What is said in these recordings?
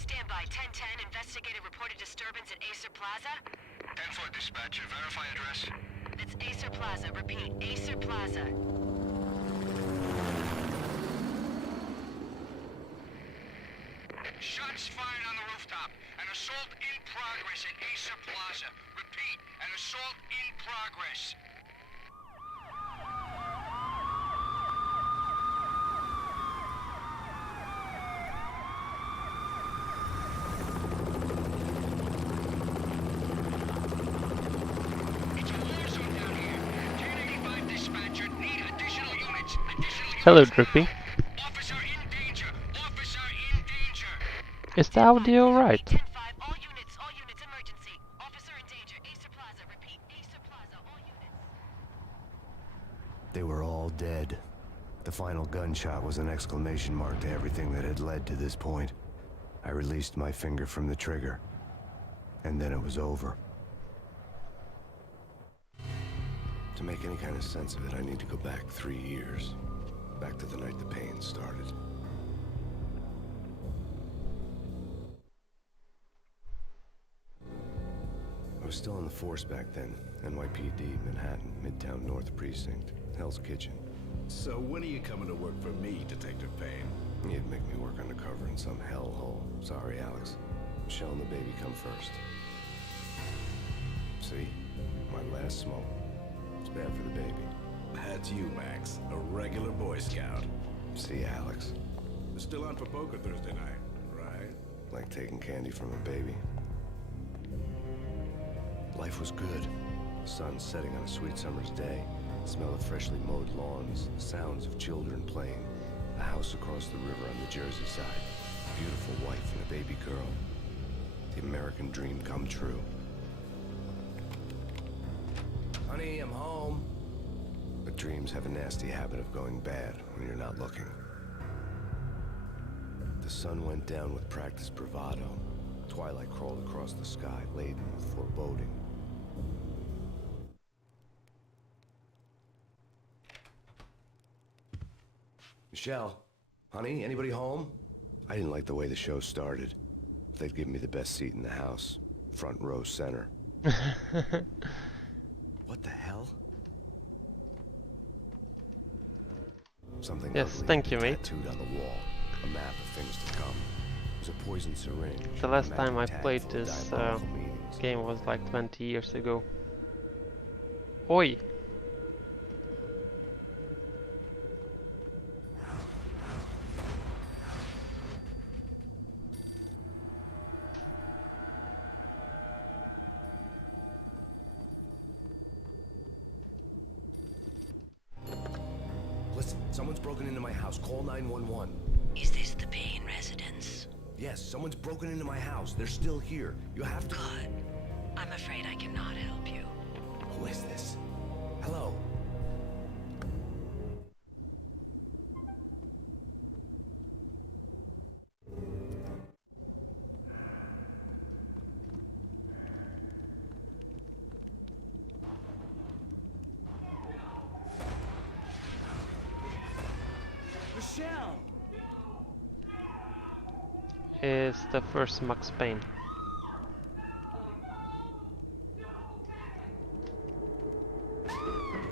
Stand by. 1010. Investigated reported disturbance at Acer Plaza. 10-4 dispatcher. Verify address. That's Acer Plaza. Repeat. Acer Plaza. Shots fired on the rooftop. An assault in progress at Acer Plaza. Repeat. An assault in progress. Hello, Drippy. Officer in danger. Officer in danger. Is the audio right? 10-5. All units, emergency. Officer in danger. Acer Plaza. Repeat. Acer Plaza. All units. They were all dead. The final gunshot was an exclamation mark to everything that had led to this point. I released my finger from the trigger, and then it was over. To make any kind of sense of it, I need to go back 3 years. Back to the night the pain started. I was still in the force back then. NYPD, Manhattan, Midtown North Precinct, Hell's Kitchen. So when are you coming to work for me, Detective Payne? You'd make me work undercover in some hellhole. Sorry, Alex. Michelle and the baby come first. See? My last smoke. It's bad for the baby. That's you, Max. A regular Boy Scout. See, Alex. Still on for poker Thursday night, right? Like taking candy from a baby. Life was good. The sun setting on a sweet summer's day. The smell of freshly mowed lawns. The sounds of children playing. A house across the river on the Jersey side. A beautiful wife and a baby girl. The American dream come true. Honey, I'm home. But dreams have a nasty habit of going bad when you're not looking. The sun went down with practiced bravado. Twilight crawled across the sky, laden with foreboding. Michelle, honey, anybody home? I didn't like the way the show started. They'd given me the best seat in the house, front row center. What the hell? Something Yes, ugly thank you, mate. tattooed on the wall. A map of things to come. It was a poison syringe. The last a time I magic tag played full of this diabolical meanings. game was like 20 years ago. Oi! Listen, someone's broken into my house. Call 911. Is this the Payne residence? Yes, someone's broken into my house. They're still here. You have to... Good. I'm afraid I cannot help you. Who is this? Hello? Michelle! Is the first Max Payne.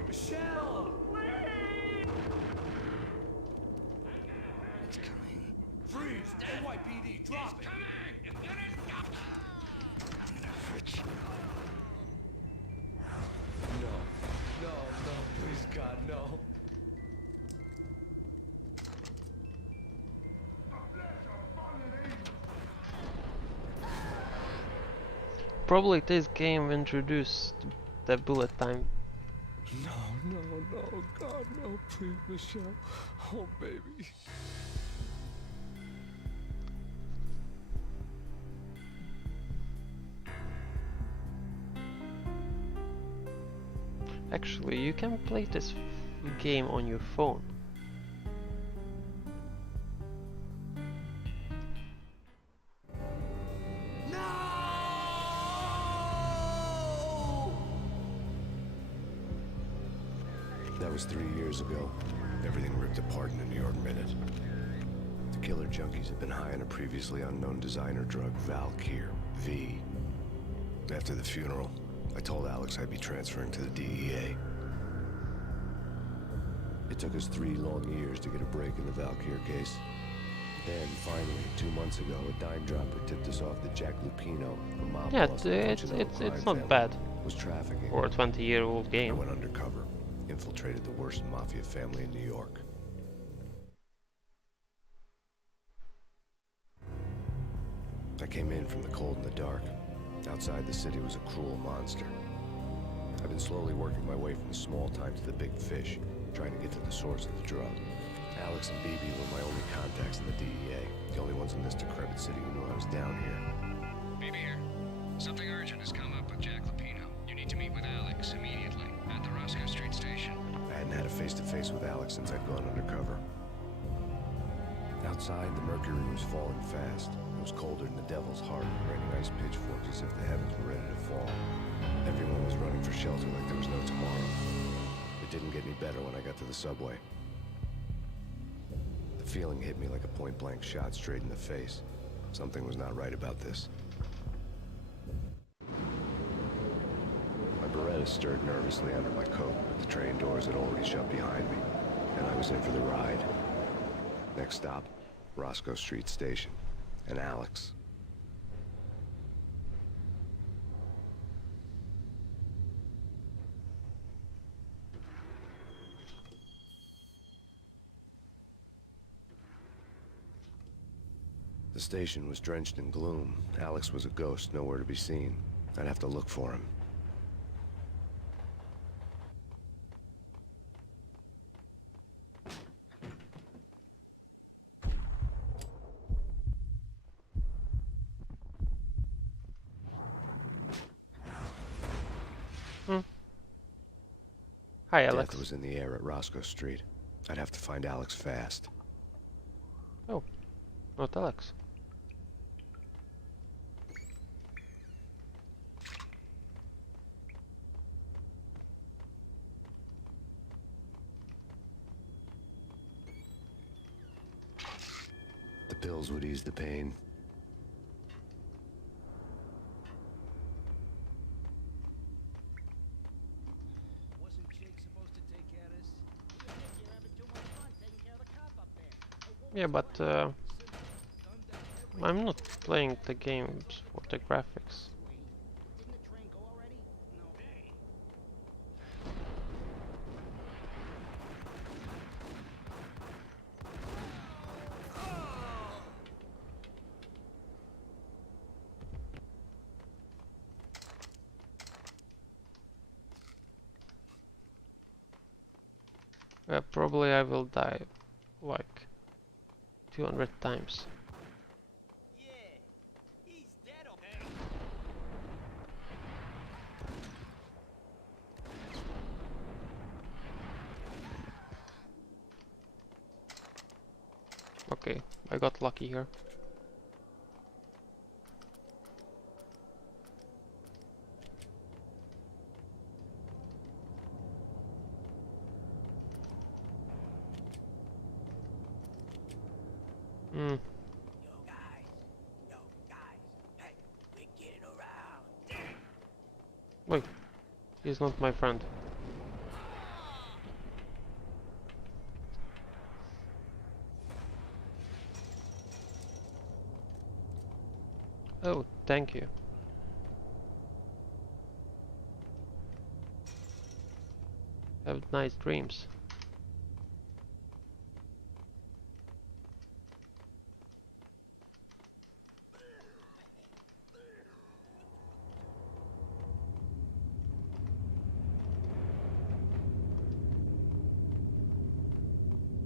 Michelle! It's coming. Freeze! NYPD, drop it! No, please God, no. Probably this game introduced the bullet time. No, God, no, please, Michelle. Oh, baby. Actually, you can play this game on your phone. That was 3 years ago. Everything ripped apart in a New York minute. The killer junkies had been high on a previously unknown designer drug, Valkyr, V. After the funeral, I told Alex I'd be transferring to the DEA. It took us 3 long years to get a break in the Valkyr case. Then, finally, 2 months ago, a dime dropper tipped us off that Jack Lupino, a mob Yeah, boss it's not bad was trafficking. for a 20-year-old I game. went undercover, infiltrated the worst mafia family in New York. I came in from the cold and the dark. Outside the city was a cruel monster. I've been slowly working my way from the small time to the big fish, trying to get to the source of the drug. Alex and BB were my only contacts in the DEA, the only ones in this decrepit city who knew I was down here. BB here. Something urgent has come up with Jack Lupino. You need to meet with Alex immediately at the Roscoe Street station. I hadn't had a face-to-face with Alex since I'd gone undercover. Outside, the mercury was falling fast. It was colder than the devil's heart, raining ice pitchforks as if the heavens were ready to fall. Everyone was running for shelter like there was no tomorrow. It didn't get any better when I got to the subway. The feeling hit me like a point-blank shot straight in the face. Something was not right about this. My Beretta stirred nervously under my coat, but the train doors had already shut behind me, and I was in for the ride. Next stop, Roscoe Street Station, and Alex. The station was drenched in gloom. Alex was a ghost, nowhere to be seen. I'd have to look for him. Hi, Alex. Death was in the air at Roscoe Street. I'd have to find Alex fast. Oh, not Alex. The pills would ease the pain. Wasn't Jake supposed to take care of this? You're having too much fun taking care of the cop up there. Yeah, but I'm not playing the games for the graphics. Didn't the train go already? No. Probably I will die like 200 times. Yeah, he's dead, okay? Okay, I got lucky here. Hmm. Yo guys, hey, we're getting around. Wait, he's not my friend. Oh, thank you. Have nice dreams.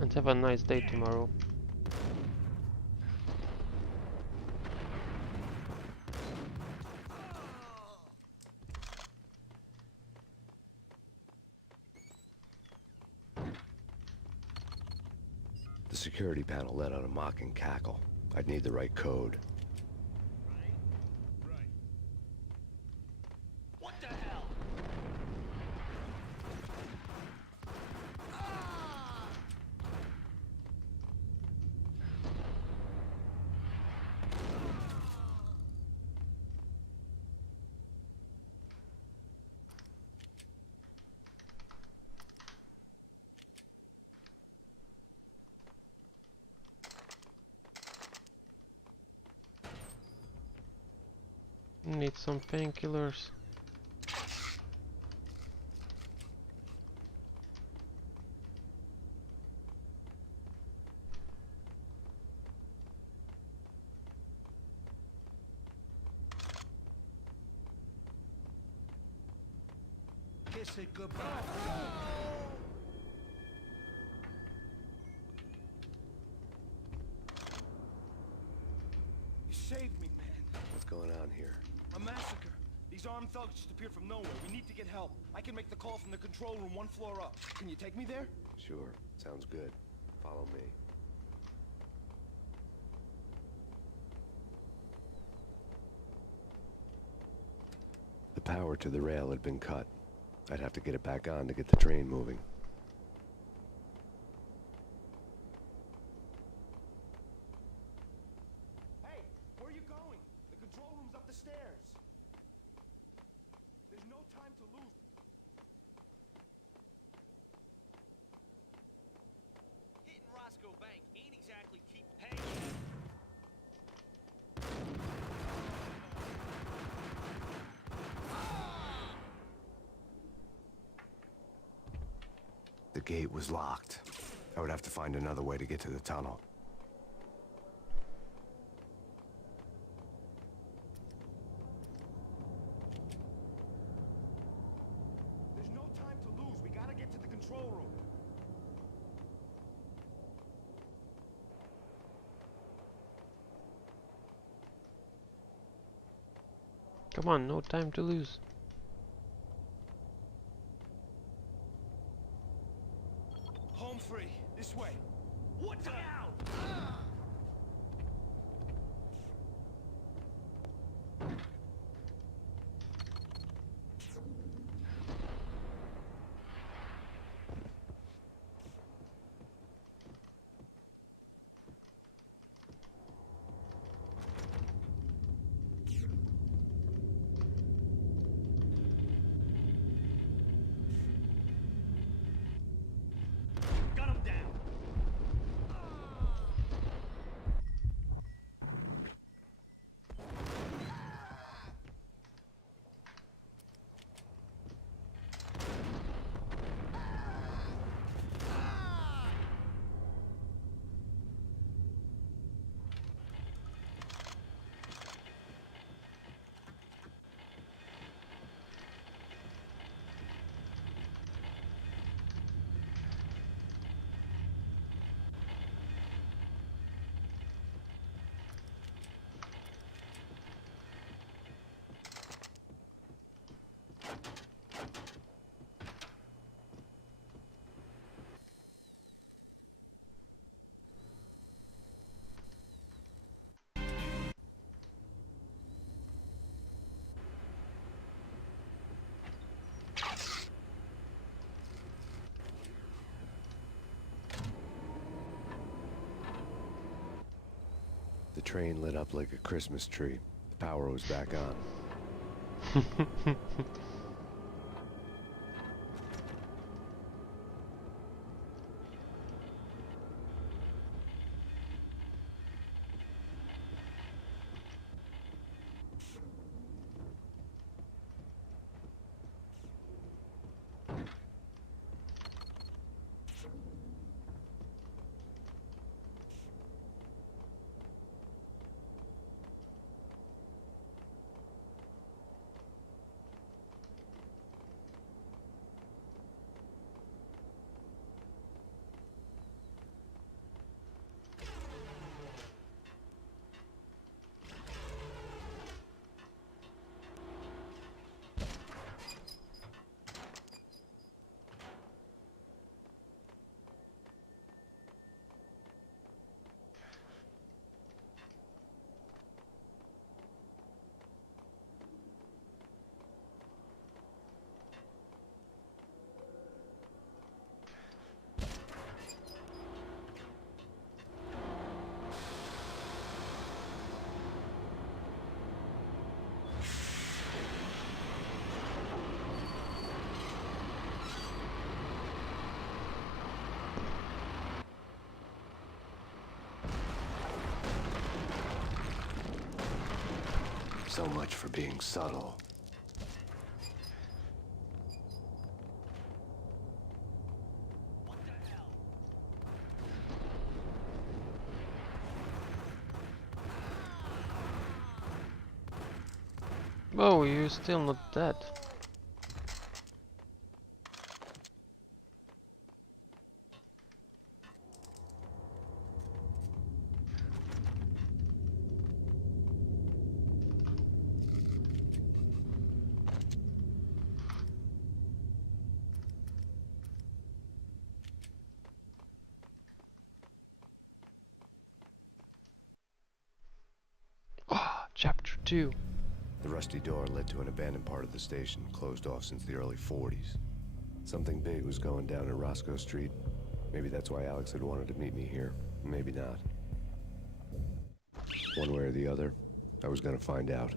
And have a nice day tomorrow. The security panel let out a mocking cackle. I'd need the right code. Right. What the hell? Need some painkillers. Kiss it goodbye. You saved me, man. What's going on here? A massacre. These armed thugs just appeared from nowhere. We need to get help. I can make the call from the control room 1 floor up. Can you take me there? Sure, sounds good. Follow me. The power to the rail had been cut. I'd have to get it back on to get the train moving. Hey, where are you going? The control room's up the stairs. There's no time to lose. Hitting Roscoe Bank ain't exactly keep hanging. The gate was locked. I would have to find another way to get to the tunnel. There's no time to lose. We gotta get to the control room. Come on, no time to lose. Home free. This way. What the hell? Got him down. The train lit up like a Christmas tree. The power was back on. So much for being subtle. Oh, you're still not dead. Oh, chapter 2. The rusty door led to an abandoned part of the station, closed off since the early 40s. Something big was going down at Roscoe Street. Maybe that's why Alex had wanted to meet me here. Maybe not. One way or the other, I was gonna find out.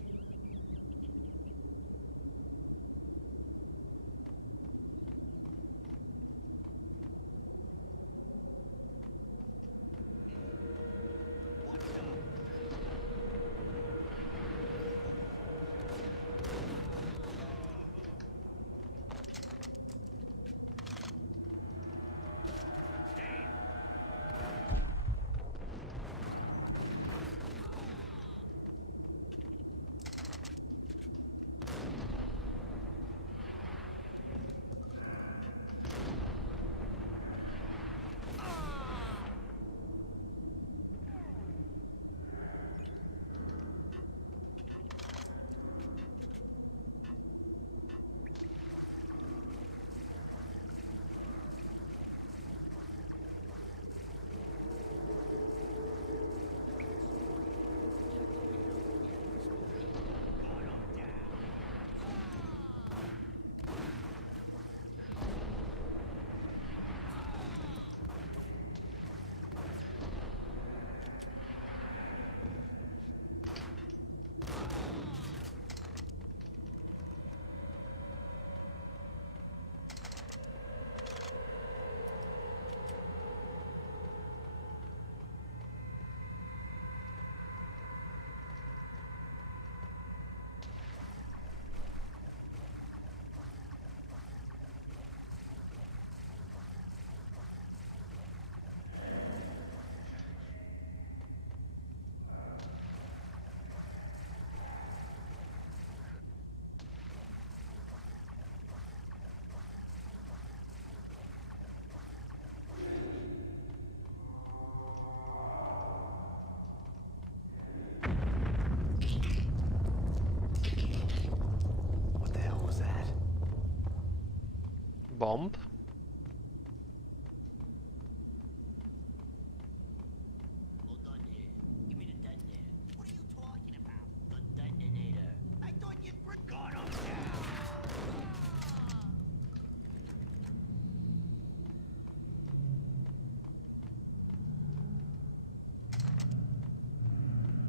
What the hell was that? Bomb? Hold on here. Give me the detonator. What are you talking about? The detonator. I thought you'd bring... Got him down!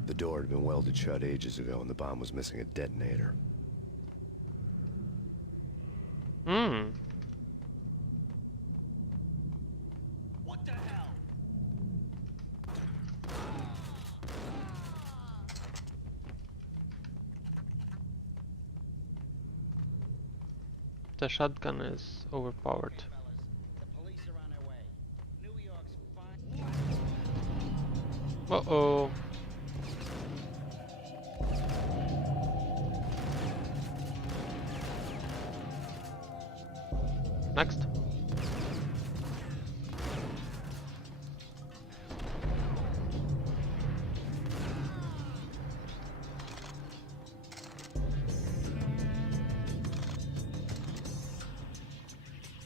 The door had been welded shut ages ago and the bomb was missing a detonator. Hmm. What the hell? The shotgun is overpowered. Okay, fellas. The police are on their way. New York's fine. Uh-oh. Next.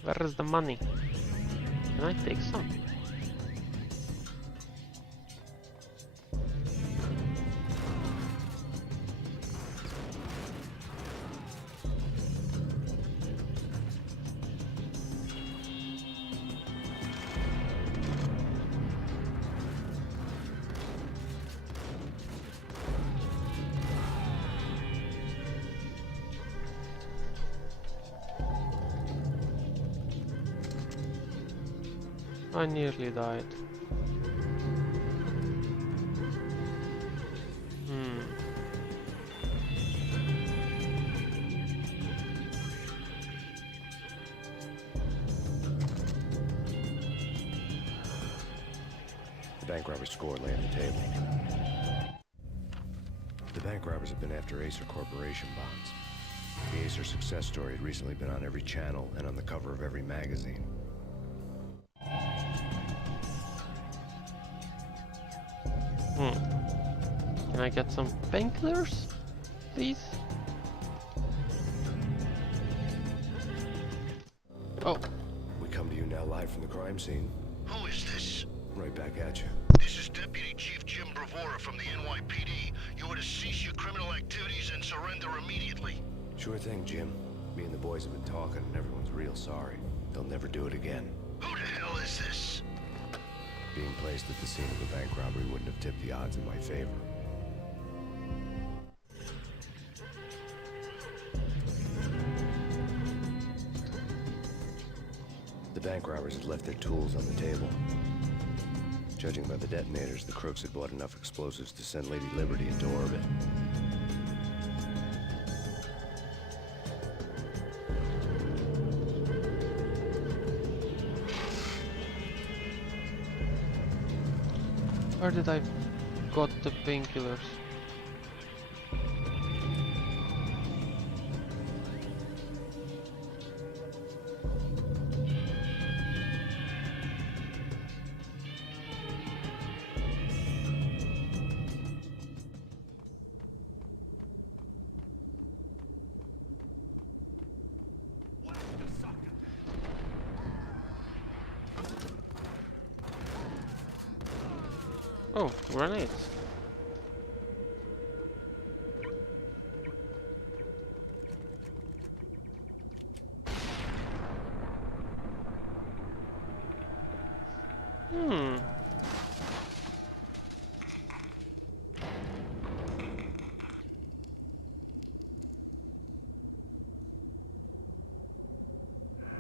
Where is the money? Can I take some? I nearly died. Hmm. bank robber score lay on the table. The bank robbers have been after Acer Corporation bonds. The Acer success story had recently been on every channel and on the cover of every magazine. Can I get some painkillers, please? Oh, We come to you now live from the crime scene. Who is this? Right back at you. This is Deputy Chief Jim Bravura from the NYPD. You are to cease your criminal activities and surrender immediately. Sure thing, Jim. Me and the boys have been talking and everyone's real sorry. They'll never do it again. Who the hell is this? Being placed at the scene of the bank robbery wouldn't have tipped the odds in my favor. The bank robbers had left their tools on the table. Judging by the detonators, the crooks had bought enough explosives to send Lady Liberty into orbit. where did I got the painkillers? Oh, grenades.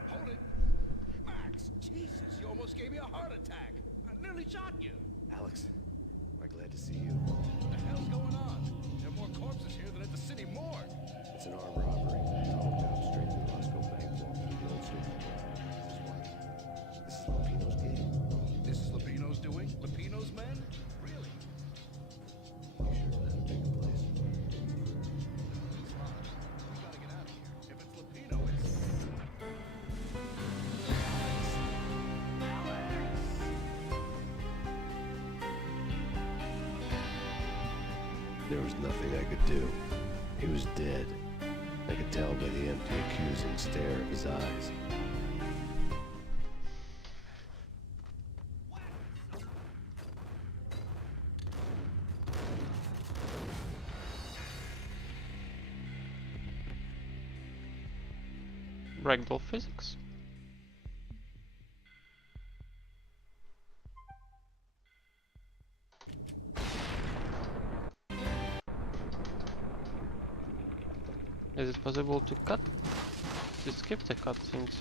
Hold it! Max, Jesus, you almost gave me a heart attack. I nearly shot you. Alex, we're glad to see you. What the hell's going on? There are more corpses here than at the city morgue. It's an armed robbery. Tunnel job straight through Roscoe Bank Vault through the old station. This is Lupino's gig. This is Lupino's doing? Lupino's men? Really? You sure that'll take a place? It's locked. We gotta get out of here. If it's Lupino, it's... There was nothing I could do. He was dead. I could tell by the empty, accusing stare of his eyes. Ragdoll physics. Is it possible to cut? To skip the cutscenes?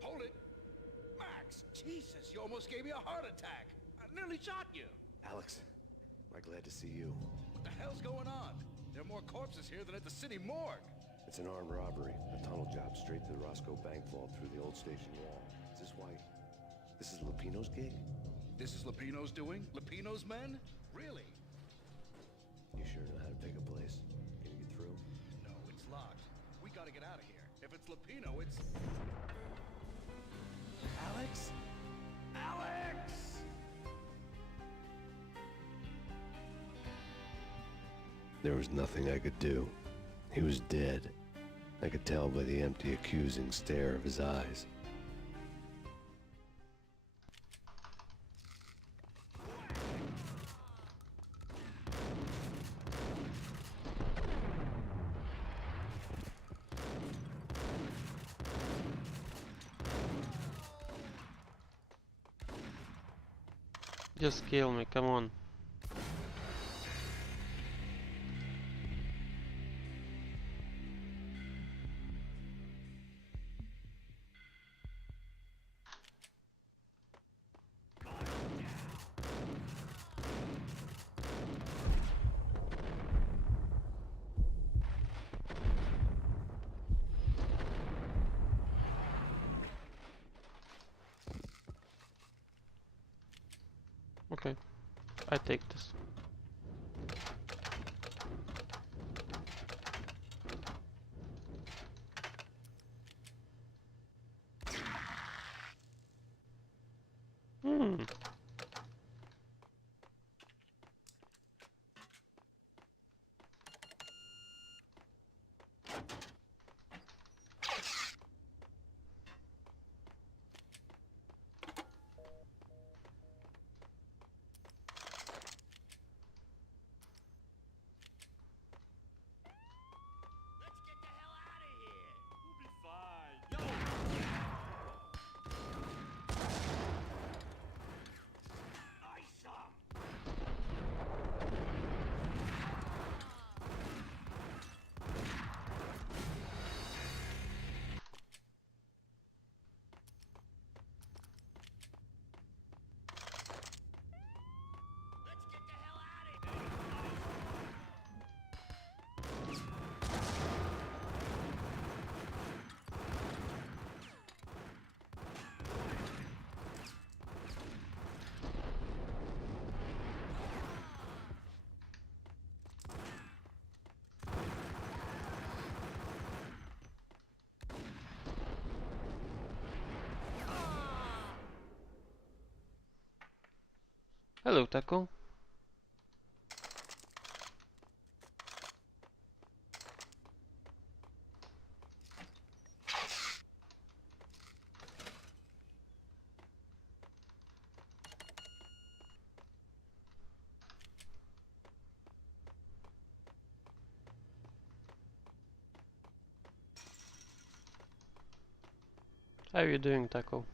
Hold it! Max, Jesus, you almost gave me a heart attack. I nearly shot you. Alex, we're glad to see you. What the hell's going on? There are more corpses here than at the city morgue. It's an armed robbery. A tunnel job straight to the Roscoe Bank Vault through the old station wall. Is this why... This is Lupino's gig? This is Lupino's doing? Lupino's men? Really? You sure know how to pick a place? Can you get through? No, it's locked. We gotta get out of here. If it's Lupino, it's... Alex? Alex! There was nothing I could do. He was dead. I could tell by the empty, accusing stare of his eyes. Just kill me, come on. Okay, I take this. Hmm. Let's get the hell out of here. We'll be fine. Yo! Let's get the hell out of here. Hello, Taco. How are you doing, Taco?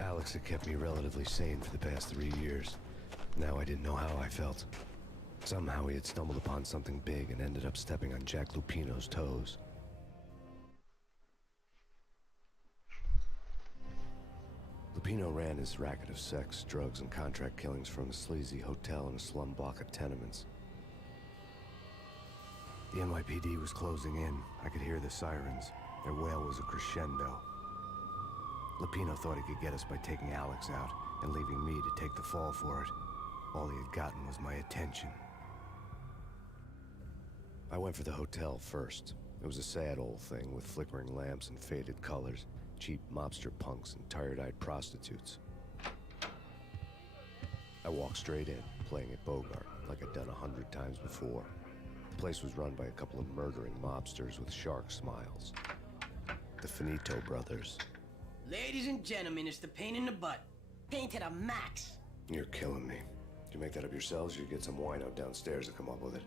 Alex had kept me relatively sane for the past 3 years. Now I didn't know how I felt. Somehow he had stumbled upon something big and ended up stepping on Jack Lupino's toes. Lupino ran his racket of sex, drugs, and contract killings from a sleazy hotel in a slum block of tenements. The NYPD was closing in. I could hear the sirens. Their wail was a crescendo. Lupino thought he could get us by taking Alex out and leaving me to take the fall for it. All he had gotten was my attention. I went for the hotel first. It was a sad old thing with flickering lamps and faded colors, cheap mobster punks and tired-eyed prostitutes. I walked straight in, playing at Bogart, like I'd done 100 times before. The place was run by a couple of murdering mobsters with shark smiles. The Finito brothers. Ladies and gentlemen, it's the pain in the butt. Pain to the max. You're killing me. Did you make that up yourselves, or you get some wino downstairs to come up with it?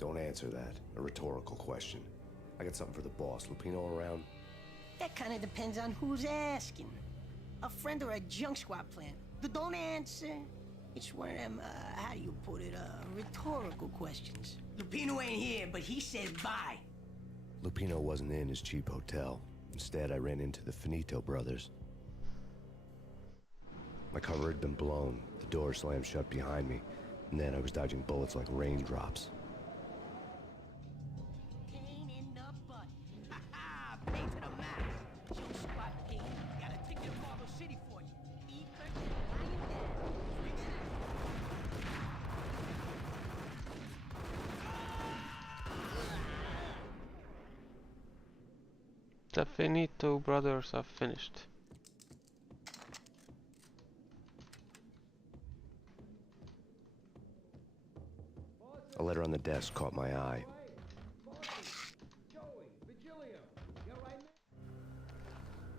Don't answer that. A rhetorical question. I got something for the boss. Lupino around? That kind of depends on who's asking. A friend or a junk squad plant. Don't answer. It's one of them, how do you put it, rhetorical questions. Lupino ain't here, but he said bye. Lupino wasn't in his cheap hotel. Instead, I ran into the Finito brothers. My cover had been blown, the door slammed shut behind me, and then I was dodging bullets like raindrops. Pain in the butt. Ha ha! Pain to the max. Junk squad pain. Got a ticket to Marble City for you. Eat, lying down. The Finito brothers are finished. A letter on the desk caught my eye.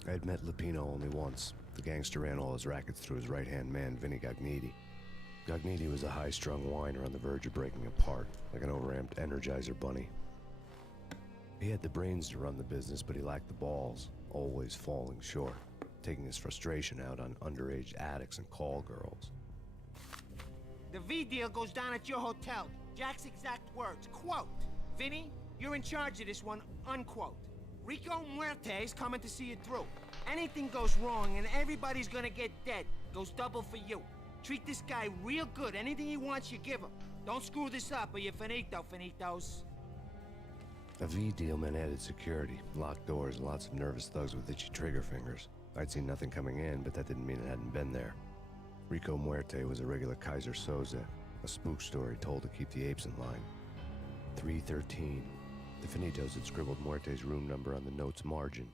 I had met Lupino only once. The gangster ran all his rackets through his right-hand man, Vinny Gagniti. Gagniti was a high-strung whiner on the verge of breaking apart, like an overamped Energizer bunny. He had the brains to run the business, but he lacked the balls, always falling short, taking his frustration out on underage addicts and call girls. The V deal goes down at your hotel. Jack's exact words, quote, "Vinny, you're in charge of this one," unquote. Rico Muerte's coming to see you through. Anything goes wrong and everybody's gonna get dead. Goes double for you. Treat this guy real good. Anything he wants, you give him. Don't screw this up or you're finito, finitos. A V deal meant added security, locked doors, and lots of nervous thugs with itchy trigger fingers. I'd seen nothing coming in, but that didn't mean it hadn't been there. Rico Muerte was a regular Kaiser Soze, a spook story told to keep the apes in line. 313. The Finitos had scribbled Muerte's room number on the note's margin.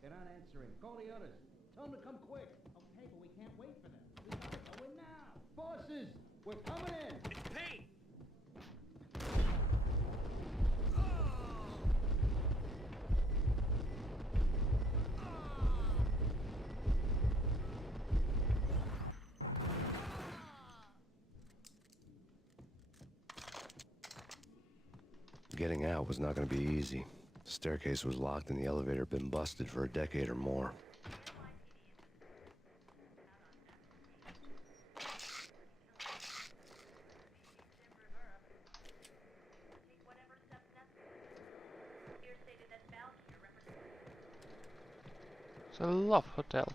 They're not answering. Call the others. Tell them to come quick. Okay, but we can't wait for them. We gotta go in now. Bosses, we're coming in. It's Payne! Getting out was not going to be easy. The staircase was locked and the elevator had been busted for a decade or more. It's a love hotel.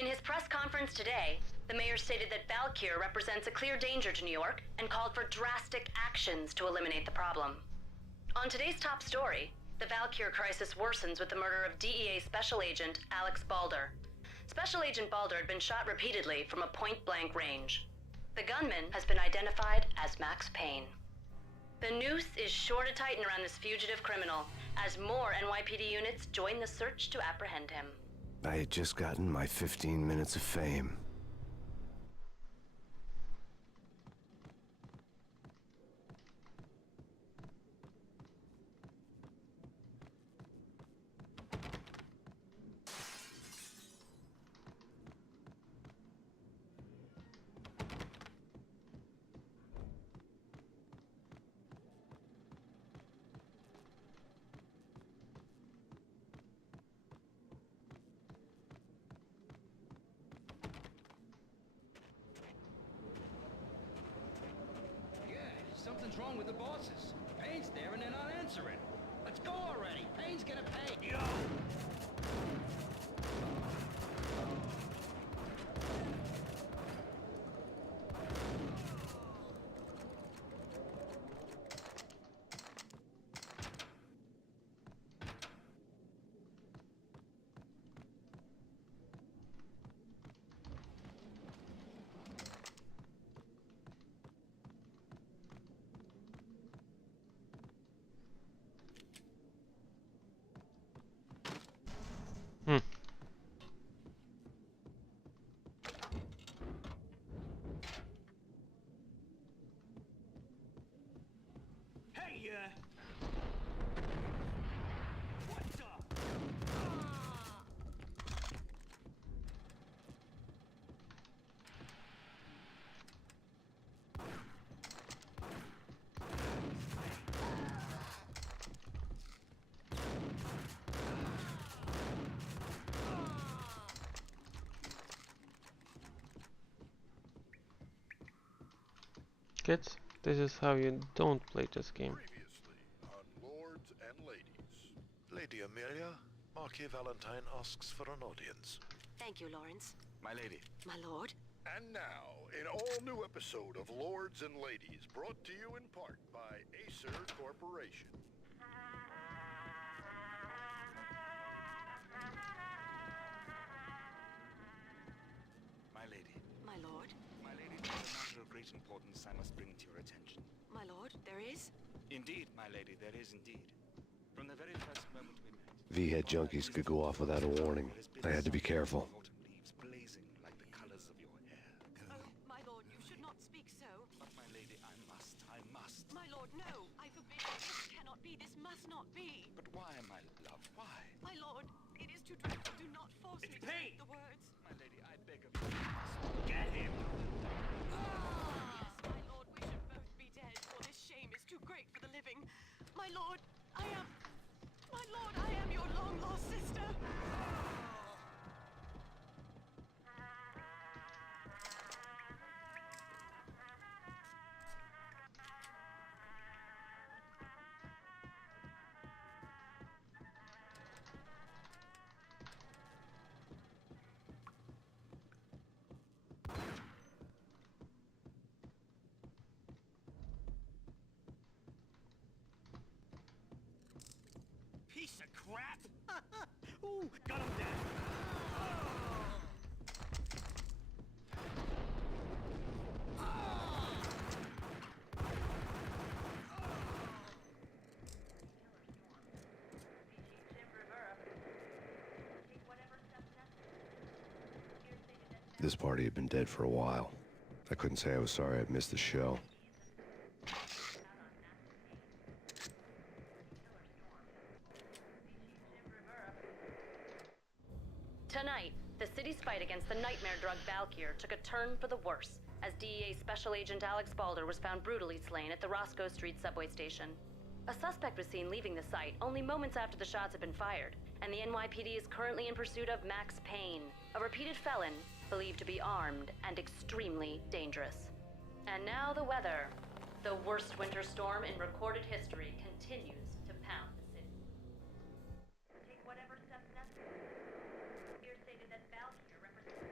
In his press conference today, the mayor stated that Valkyr represents a clear danger to New York and called for drastic actions to eliminate the problem. On today's top story, the Valkyr crisis worsens with the murder of DEA Special Agent Alex Balder. Special Agent Balder had been shot repeatedly from a point-blank range. The gunman has been identified as Max Payne. The noose is sure to tighten around this fugitive criminal as more NYPD units join the search to apprehend him. I had just gotten my 15 minutes of fame. Something's wrong with the bosses. Payne's there and they're not answering. Let's go already. Payne's gonna pay. Yo! Hey, what the? Kids, this is how you don't play this game. Previously on Lords and Ladies. Lady Amelia, Marquis Valentine asks for an audience. Thank you, Lawrence. My lady. My lord. And now, an all-new episode of Lords and Ladies, brought to you in part by Acer Corporation. My lady. My lord. My lady, there's a matter of great importance I must bring to your attention. My lord, there is? Indeed, my lady, there is indeed. From the very first moment we met... V-head junkies could go off without a warning. I had to be careful. Autumn leaves blazing like the colors of your hair. Oh, my lord, you should not speak so. But my lady, I must. My lord, no. I forbid you. This cannot be. This must not be. But why, my love, why? My lord, it is too dreadful. Do not force me to Payne! speak the words. My lady, I beg of you, you must get him. Yes, my lord, we should both be dead, for this shame is too great for the living. My lord, I am your long-lost sister. crap! Ooh, got him down. This party had been dead for a while. I couldn't say I was sorry I'd missed the show. Tonight, the city's fight against the nightmare drug Valkyr took a turn for the worse as DEA Special Agent Alex Balder was found brutally slain at the Roscoe Street subway station. A suspect was seen leaving the site only moments after the shots had been fired, and the NYPD is currently in pursuit of Max Payne, a repeated felon believed to be armed and extremely dangerous. And now the weather. The worst winter storm in recorded history continues to pound the city. Take whatever steps necessary. Here stated that Valkyr represents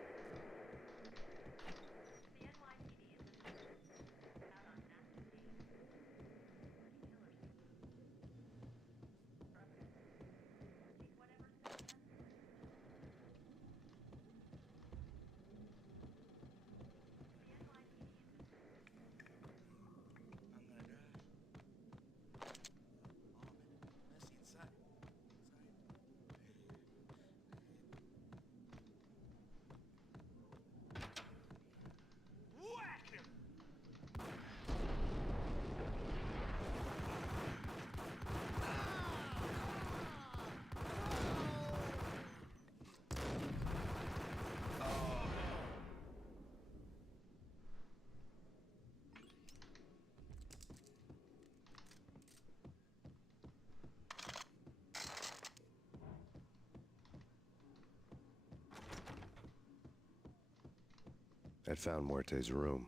the NYPD is out on active days. Take whatever steps necessary. I'd found Muerte's room.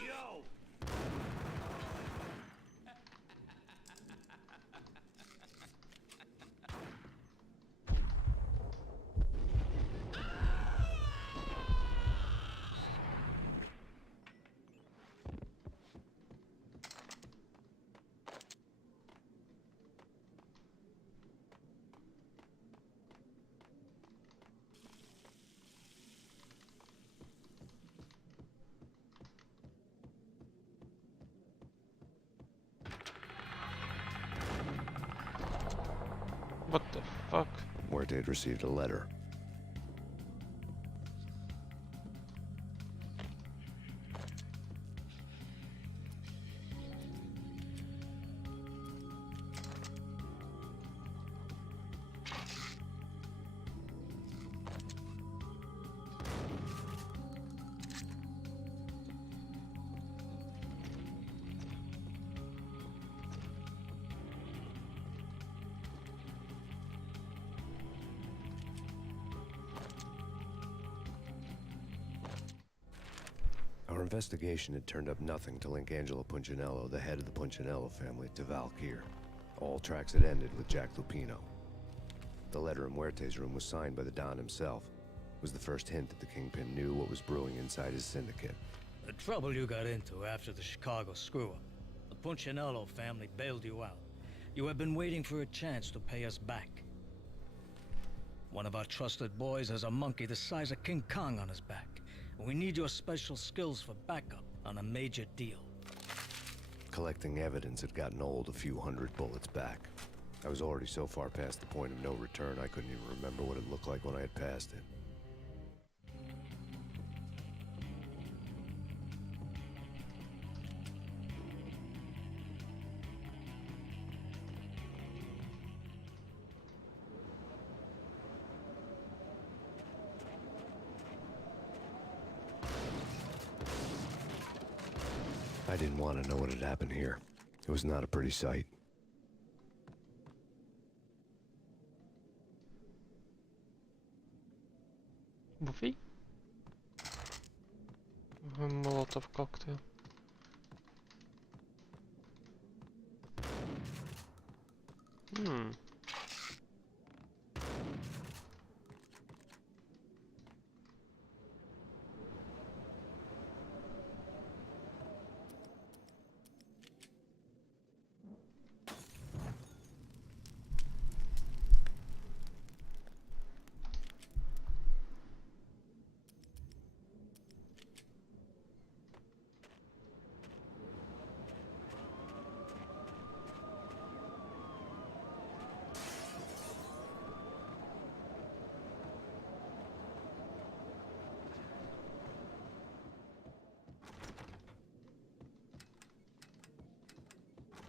Yo! What the fuck? Muerte had received a letter. Our investigation had turned up nothing to link Angelo Punchinello, the head of the Punchinello family, to Valkyr. All tracks had ended with Jack Lupino. The letter in Muerte's room was signed by the Don himself. It was the first hint that the Kingpin knew what was brewing inside his syndicate. The trouble you got into after the Chicago screw-up. The Punchinello family bailed you out. You have been waiting for a chance to pay us back. One of our trusted boys has a monkey the size of King Kong on his back. We need your special skills for backup on a major deal. Collecting evidence had gotten old a few hundred bullets back. I was already so far past the point of no return I couldn't even remember what it looked like when I had passed it. I didn't want to know what had happened here. It was not a pretty sight. Buffy? Molotov cocktail. Hmm.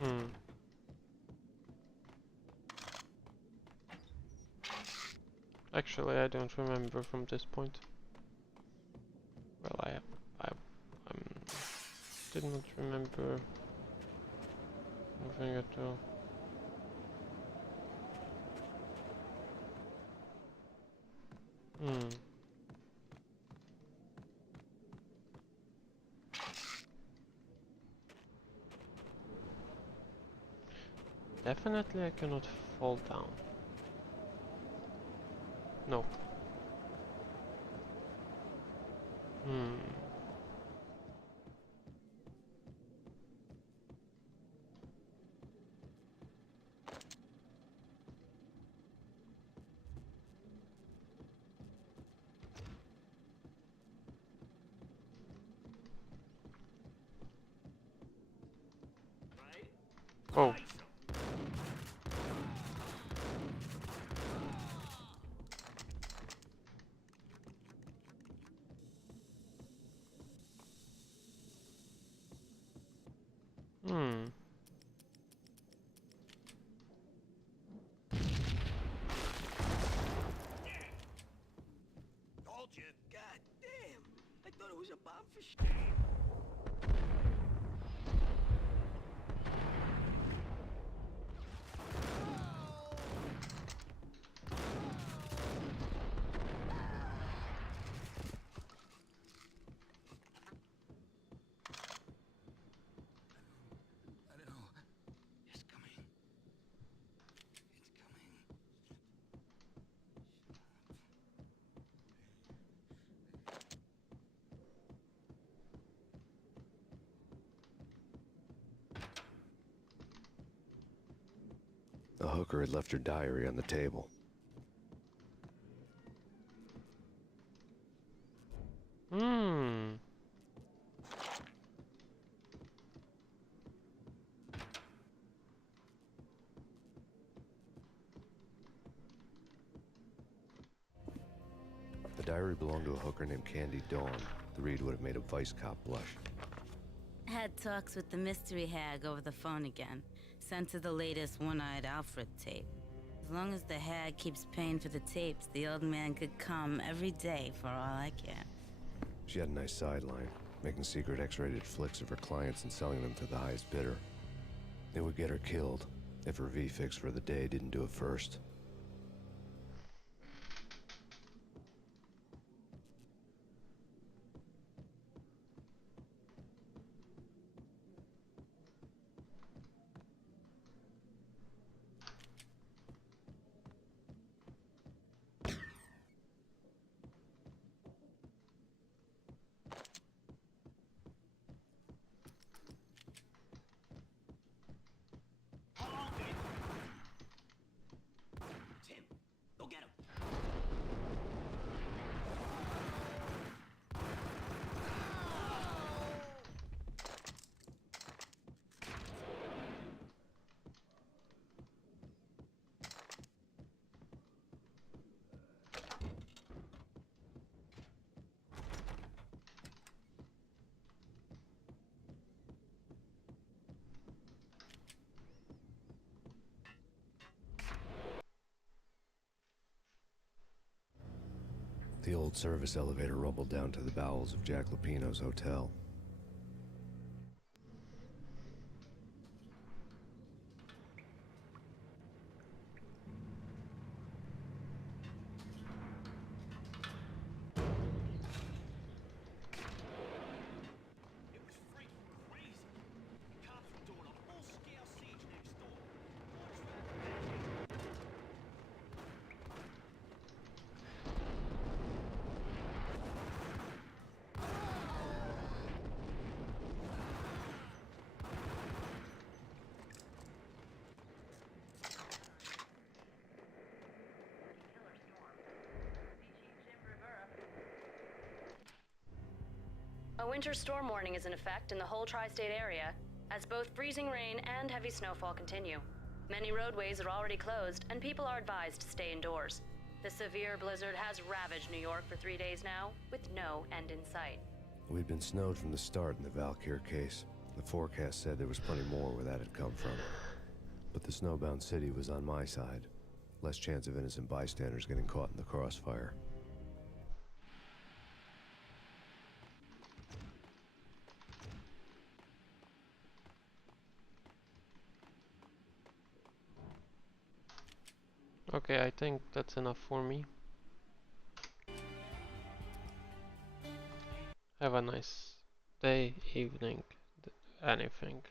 Hmm. Actually, I don't remember from this point. Well, did not remember moving at all. Hmm. Definitely, I cannot fall down. No. Hmm. Oh. Hmm. Told you. God damn. I thought it was a bomb for sure. The hooker had left her diary on the table. Hmm. The diary belonged to a hooker named Candy Dawn. The read would have made a vice cop blush. Had talks with the mystery hag over the phone again. Sent to the latest One-Eyed Alfred tape. As long as the hag keeps paying for the tapes, the old man could come every day for all I care. She had a nice sideline, making secret X-rated flicks of her clients and selling them to the highest bidder. It would get her killed if her V-fix for the day didn't do it first. Tim, go get him. The old service elevator rumbled down to the bowels of Jack Lupino's hotel. It was freaking crazy. The cops were doing a full-scale siege next door. More traffic than A winter storm warning is in effect in the whole tri-state area, as both freezing rain and heavy snowfall continue. Many roadways are already closed, and people are advised to stay indoors. The severe blizzard has ravaged New York for 3 days now, with no end in sight. We'd been snowed from the start in the Valkyr case. The forecast said there was plenty more where that had come from. But the snowbound city was on my side. Less chance of innocent bystanders getting caught in the crossfire. Okay, I think that's enough for me. Have a nice day, evening, anything.